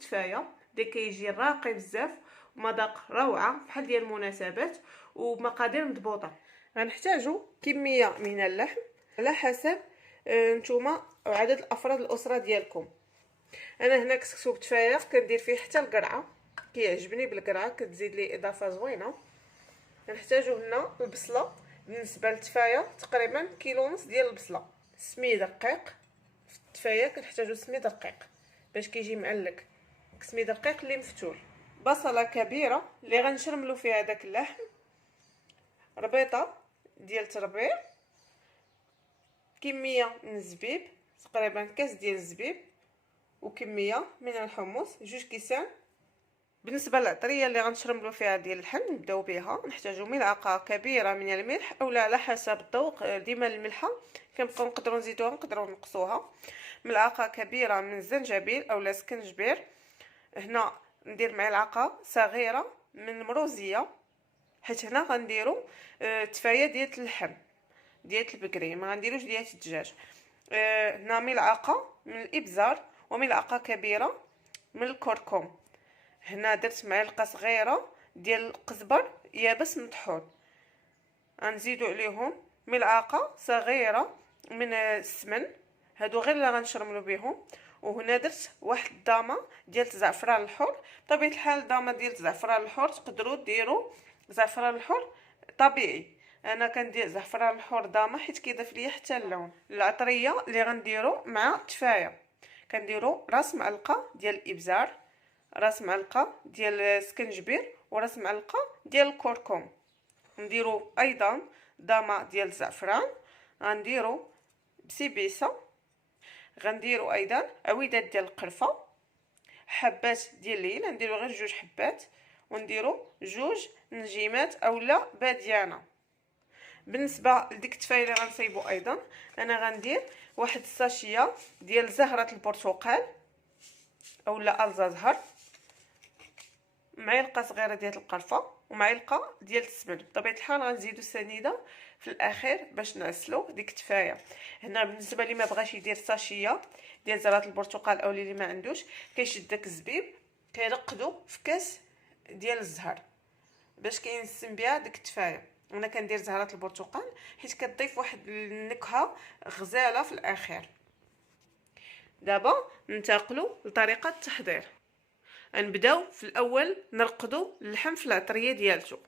التفايه اللي كيجي راقي بزاف ومذاق روعه بحال ديال المناسبات ومقادير مضبوطه. غنحتاجوا كميه من اللحم على حسب نتوما وعدد الافراد الاسره ديالكم. انا هنا كسكسو بتفايه كندير فيه حتى القرعه، كيعجبني بالقرعه كتزيد ليه اضافه زوينه. غنحتاجوا هنا البصله، بالنسبه للتفايه تقريبا كيلو ونص ديال البصله. سميد رقيق، في التفايه كنحتاجوا سميد رقيق باش كيجي معلك، سميد رقيق اللي مفتول. بصله كبيره اللي غنشرملو فيها داك اللحم، ربيطه ديال التربيع، كميه من الزبيب تقريبا كاس ديال الزبيب، وكميه من الحمص 2 كيسان. بالنسبه للعطريه اللي غنشرملو فيها ديال اللحم نبداو بها، نحتاجو ملعقه كبيره من الملح اولا على حسب الذوق، ديما الملحه كنبقاو نقدروا نزيدوها نقدروا نقصوها. ملعقه كبيره من الزنجبيل اولا سكنجبير. هنا ندير ملعقه صغيره من المروزيه، حيت هنا غنديروا التفايه ديال اللحم ديال البقري، ما غنديروش ديال الدجاج. هنا ملعقه من الابزار وملعقه كبيره من الكركم. هنا درت معلقه صغيره ديال القزبر يابس مطحون. غنزيدوا عليهم ملعقه صغيره من السمن، هادو غير اللي غنشرملو بهم. وهنا درت واحد الضامه ديال الزعفران الحر. بطبيعه الحال الضامه ديال الزعفران الحر تقدروا ديروا زعفران الحر طبيعي، انا كندير زعفران الحر ضامه حيت كيضيف ليا حتى اللون. العطريه اللي غنديروا مع التفايه كنديروا راس معلقه ديال الابزار، راس معلقه ديال السكنجبير، وراس معلقه ديال الكركم. نديروا ايضا ضامه ديال الزعفران، غنديروا بسيبيسه، غنديروا ايضا عويدات ديال القرفه، حبات ديال الليل نديروا غير 2 حبات، ونديروا 2 نجيمات اولا باديانه. بالنسبه لديك التفايه اللي غنصايبو ايضا انا غندير واحد الساشيه ديال زهره البرتقال اولا الزهر، معلقه صغيره ديال القرفه ومعلقه ديال السمن. بطبيعه الحال غنزيدو سنيده في الاخير باش نعسلو ديك التفايه. هنا بالنسبه لي ما بغاش يدير ساشيه ديال زهره البرتقال او اللي ما عندوش، كيشد داك الزبيب كيرقدو في كاس ديال الزهر باش كينسم بها ديك التفايه. انا كندير زهره البرتقال حيت كتضيف واحد النكهه غزاله في الاخير. دابا ننتقلوا لطريقه التحضير. غنبداو في الاول نرقدوا اللحم في العطريه ديالته.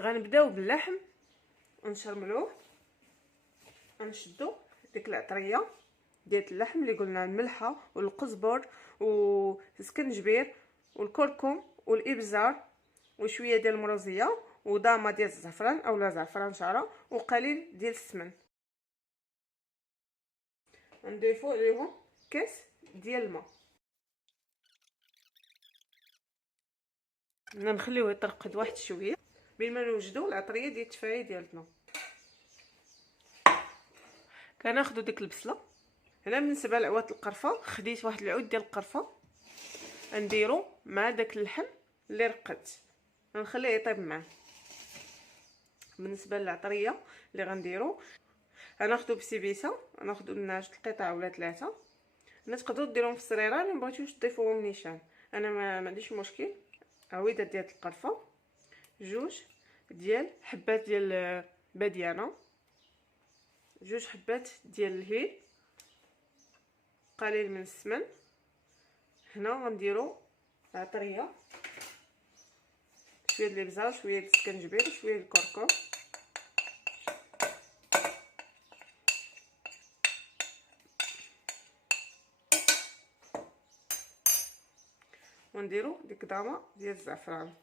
غنبداو باللحم ونشرملوه، غنشدو ديك العطريه ديال اللحم اللي قلنا الملحه والقزبر والسكنجبير والكركم والابزار وشويه ديال المروزيه وضامه ديال الزعفران اولا زعفران شعره وقليل ديال السمن. نضيفوا عليهم كاس ديال الماء، نخليوه يترقد واحد شويه بين ما نوجدوا العطريه ديال التفايه ديالنا. كناخذوا ديك البصله. هنا بالنسبه لعواد القرفه خديت واحد العود ديال القرفه نديرو مع داك اللحم اللي رقدت، غنخليه يطيب معاه. بالنسبه للعطريه اللي غنديرو غناخذوا بسيبيسه، غناخذوا لنا 2 قطع ولا 3. هنا تقدروا ديروهم في الصريره، الا بغيتوش تضيفوهم نيشان انا ما عنديش مشكل. عويده ديال القرفه، 2 ديال حبات ديال باديانه، 2 حبات ديال الهيل، قليل من السمن. هنا غنديروا العطريه، شويه ديال الابزار، شويه ديال السكنجبير، شويه ديال الكركم، ونديروا ديك ضامه ديال الزعفران.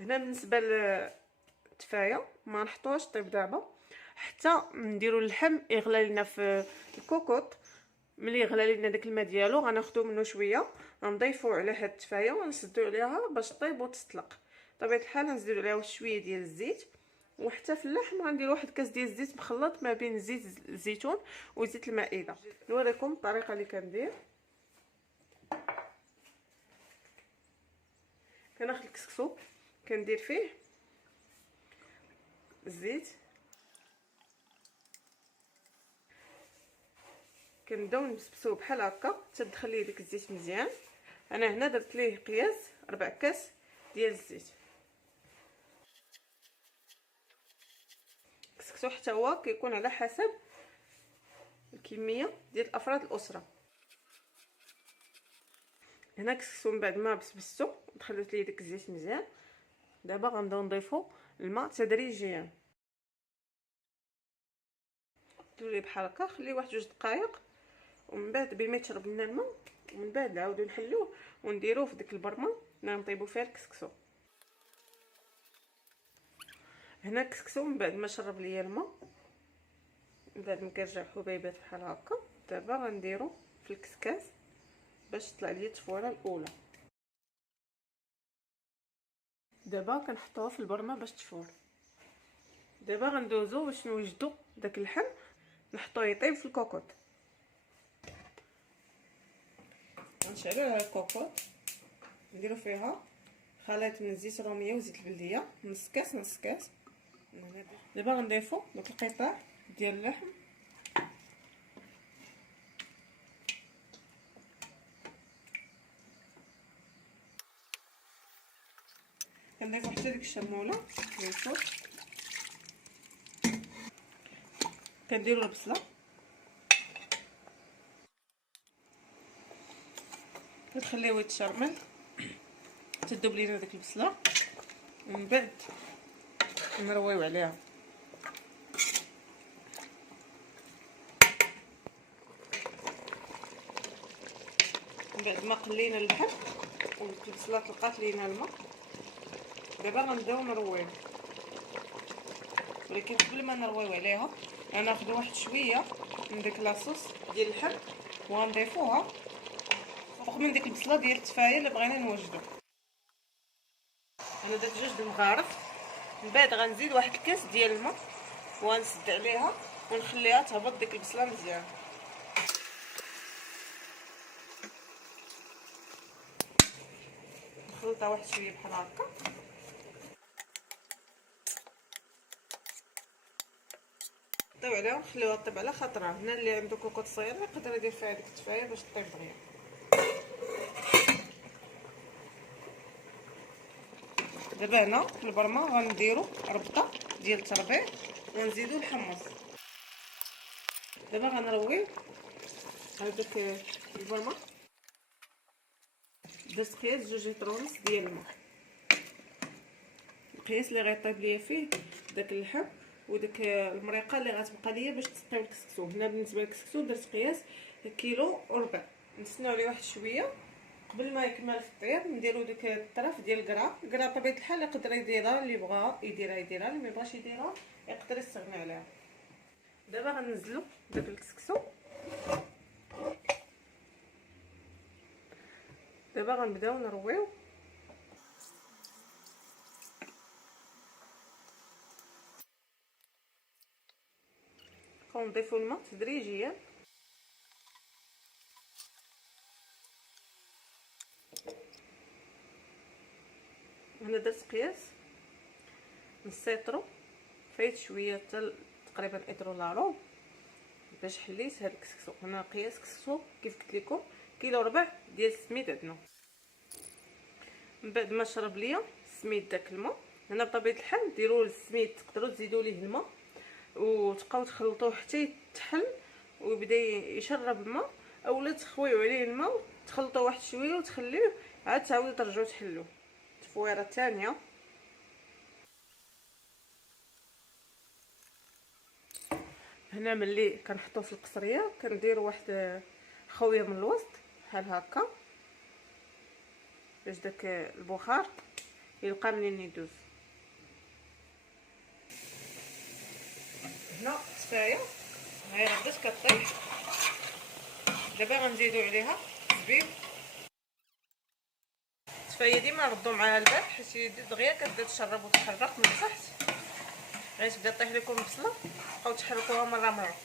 هنا بالنسبه للتفايه ما نحطوهاش طيب دابا حتى نديروا اللحم يغلى لنا في الكوكوط. ملي يغلى لنا داك الماء ديالو غناخذوا منه شويه غنضيفوا على هاد التفايه ونسدوا عليها باش طيب وتسلق. بطبيعه الحال نزيدوا عليها شويه ديال الزيت، وحتى في اللحم غندير واحد كاس ديال الزيت مخلط ما بين زيت الزيتون وزيت المائده. نوريكم الطريقه اللي كندير. كناخذ الكسكسو كندير فيه الزيت، كنبداو نبسبسوه بحال هكا حتى تدخل ليه داك الزيت مزيان. انا هنا درت ليه قياس 4 كاس ديال الزيت. كسكسو حتى هو كيكون على حسب الكميه ديال افراد الاسره. هنا كسكسو من بعد ما بسبستو دخلت ليه داك الزيت مزيان. دابا غنبداو نضيفو الماء تدريجيا. دروا ليه بحال هكا، خليه واحد 2 دقائق ومن بعد بما يتشرب لنا الماء ومن بعد نعاودو نحلوه ونديروه في ديك البرمه اللي غنطيبو فيها الكسكسو. هنا الكسكسو من بعد ما شرب ليا الماء، من بعد ما كيرجع حبيبات بحال هكا، دابا غنديرو في الكسكاس باش تطلع ليا التفوره الاولى. دابا كنحطوها في البرمه باش تفور. دابا غندوزو باش نوجدو داك اللحم نحطوه يطيب في الكوكوط. غنشعلو على الكوكوط، نديرو فيها خليط من زيت الروميه وزيت البلديه، نص كاس نص كاس. دابا غنضيفو دوك القطع ديال اللحم، كنضيفو حتى ديك الشموله من الفوق، كنديرو البصله، كنخليوه يتشرمل تذوب لينا ديك البصله، ومن بعد نرويو عليها. من بعد ما قلينا اللحم والبصله طلقات لينا الماء، دابا غنبداو نرويو. ولكن قبل ما نرويو عليها غناخدو واحد شويه من ديك لاصوص ديال اللحم وغنضيفوها فوق من ديك البصله ديال التفايه اللي بغينا نوجدو. انا درت 2 د المغارف. من بعد غنزيد واحد الكاس ديال الماء وغنسد عليها ونخليها تهبط ديك البصله مزيان. نخلطها واحد شويه بحال هكا، نطيو عليها ونخليوها طيب على خاطرها. هنا اللي عنده كوكوط صغيره يقدر يدير فيها ديك التفايه باش طيب دغيا. دابا هنا في البرمه غنديرو ربطه ديال التربيع ونزيدو الحمص. دابا غنرويو على داك البرمه، درت قياس 2 لتر ونص ديال الماء، القياس اللي غيطيب ليا فيه داك اللحم وداك المريقه اللي غتبقى ليا باش تسقيو الكسكسو. هنا بالنسبه للكسكسو درت قياس كيلو وربع. نستناو عليه واحد شويه قبل ما يكمل في الطياب. نديرو ديك الطرف ديال الكرا بطبيعه الحال يقدر يديرها، اللي بغا يديرها اللي ما بغاش يديرها يقدر يستغنى عليها. دابا غنزلو داك الكسكسو. دابا غنبداو نرويو. غنضيفو الماء تدريجيا. هنا درت قياس نص لتر، فايت شويه حتى تقريبا لتر ولا ربع باش حليت هاد الكسكسو. هنا قياس كسكسو كيف قلت لكم كيلو وربع ديال السميد عندنا. من بعد ما شرب ليا السميد داك الماء، هنا بطبيعه الحال ديروا السميد تقدروا تزيدوا ليه الماء وتبقاو تخلطوه حتى يتحل ويبدا يشرب الماء، اولا تخويو عليه الماء تخلطوه واحد شويه وتخليوه عاد تعاودوا ترجعوا تحلوه تفويره ثانيه. هنا ملي كنحطوه في القصريه كنديروا واحد خويه من الوسط بحال هكا باش داك البخار يلقى منين يدوز. هنا التفايه هي بدات كطيح. دابا غنزيدو عليها الزبيب. التفايه ديما نردو معاها البال حيت دغيا كتبدا تشرب وتحرق من تحت، غتبدا طيح لكم البصله تبقاو تحركوها مره.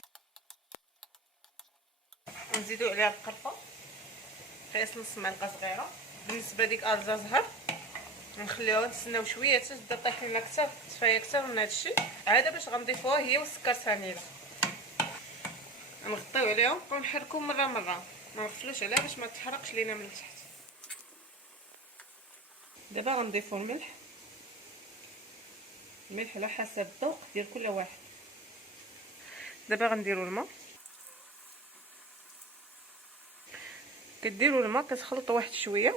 ونزيدو عليها القرفه قياس نص معلقه صغيره. بالنسبه لديك ارزه زهر نخليوها نستناو شويه حتى تبدا طيح لنا اكثر التفايه اكثر من هادشي. عاد باش غنضيفوها هي والسكر سانيلا. نغطيو عليها ونبقاو نحركو مره مره، ما نغفلوش عليها باش ما تحرقش لينا من التحت. دابا غنضيفو الملح على حسب الذوق ديال كل واحد. دابا غنديرو الماء، كديروا الماء كتخلطوا واحد شويه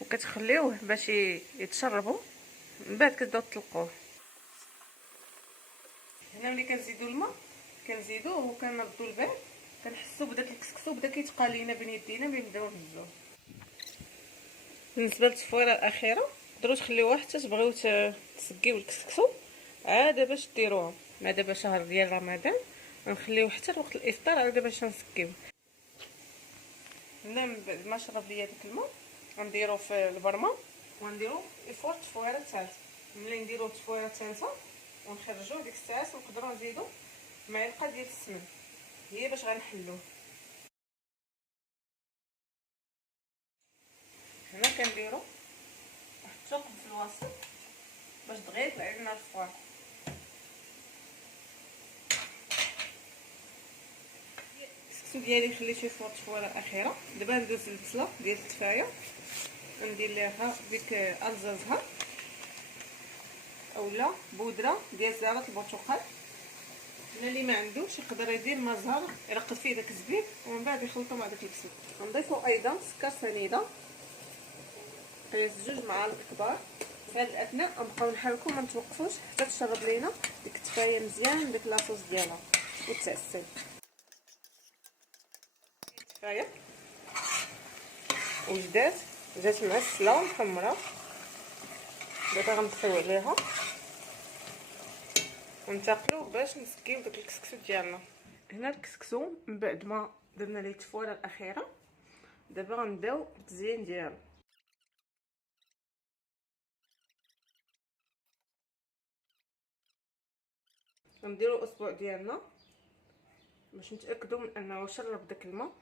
وكتخليوه باش يتشربوا، من بعد كتبداو تطلقوه. هنا ملي كنزيدوا الماء كنزيدوه وكنردوا البال، كنحسوا بداك الكسكسو بدا كيتقى لينا بين يدينا ملي نبداو نهزوه. بالنسبه للتصفيره الاخيره تقدروا تخليوها حتى تبغيو تسقيو الكسكسو عاد باش ديروها. مع دابا شهر ديال رمضان غنخليوه حتى لوقت الافطار عاد باش نسقيوه. هنا من بعد ما شرب ليا داك الماء غنديرو في البرمه وغنديرو يفور تفويره ثالثه. ملي نديرو التفويره الثالثه ونخرجوه ديك الساعات نقدروا نزيدو معلقه ديال السمن، هي باش غنحلوه. هنا كنديرو واحد الثقب في الوسط باش دغيا يطلع لنا الفوار. الكسكسو ديالي خليته فوق التفويره الاخيره. دابا ندوز للبصله ديال التفايه، ندير ليها ديك الزازها اولا بودره ديال زهره البرتقال. اللي ما عندوش يقدر يدير ما زهر يرقد فيه داك الزبيب ومن بعد يخلطو مع داك البصل. غنضيفو ايضا سكر سنيده قياس 2 معالق كبار. في هذا الاثناء غنبقاو نحركو ما نتوقفوش حتى تشرب لينا ديك التفايه مزيان ديك لاصوص ديالها وتعسل. التفايه وجدات جات معسله ومحمره. دابا غنطفيو عليها وننتقلوا باش نسقيو داك الكسكسو ديالنا. هنا الكسكسو من بعد ما درنا ليه التفويره الاخيره، دابا غنبداو بالتزيين ديالو. غنديرو الاصبع ديالنا باش نتاكدوا من انه شرب داك الماء.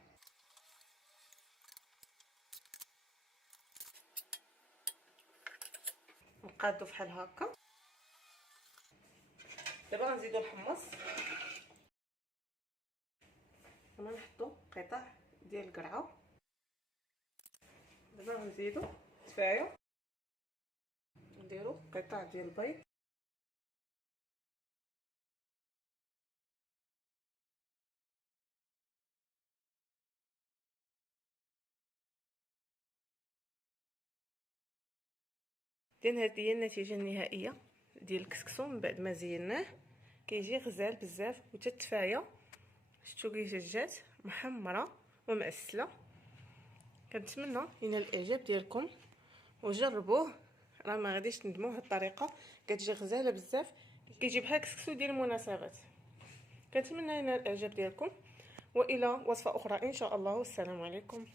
نقادو بحال هكا. دابا غنزيدو الحمص، غنحطو قطع ديال القرعه. دابا غنزيدو التفايه، نديرو قطع ديال البيض، اذا هذه هي النتيجه النهائيه ديال الكسكسو من بعد ما زيناه. كيجي غزال بزاف وحتى التفايه شفتوا كي جات محمره ومعسله. كنتمنى ينال الاعجاب ديالكم وجربوه، راه ما غاديش تندموا. هاد الطريقه كتجي غزاله بزاف، كيجي بحال الكسكسو ديال المناسبات. كنتمنى ينال الاعجاب ديالكم، والى وصفه اخرى ان شاء الله. والسلام عليكم.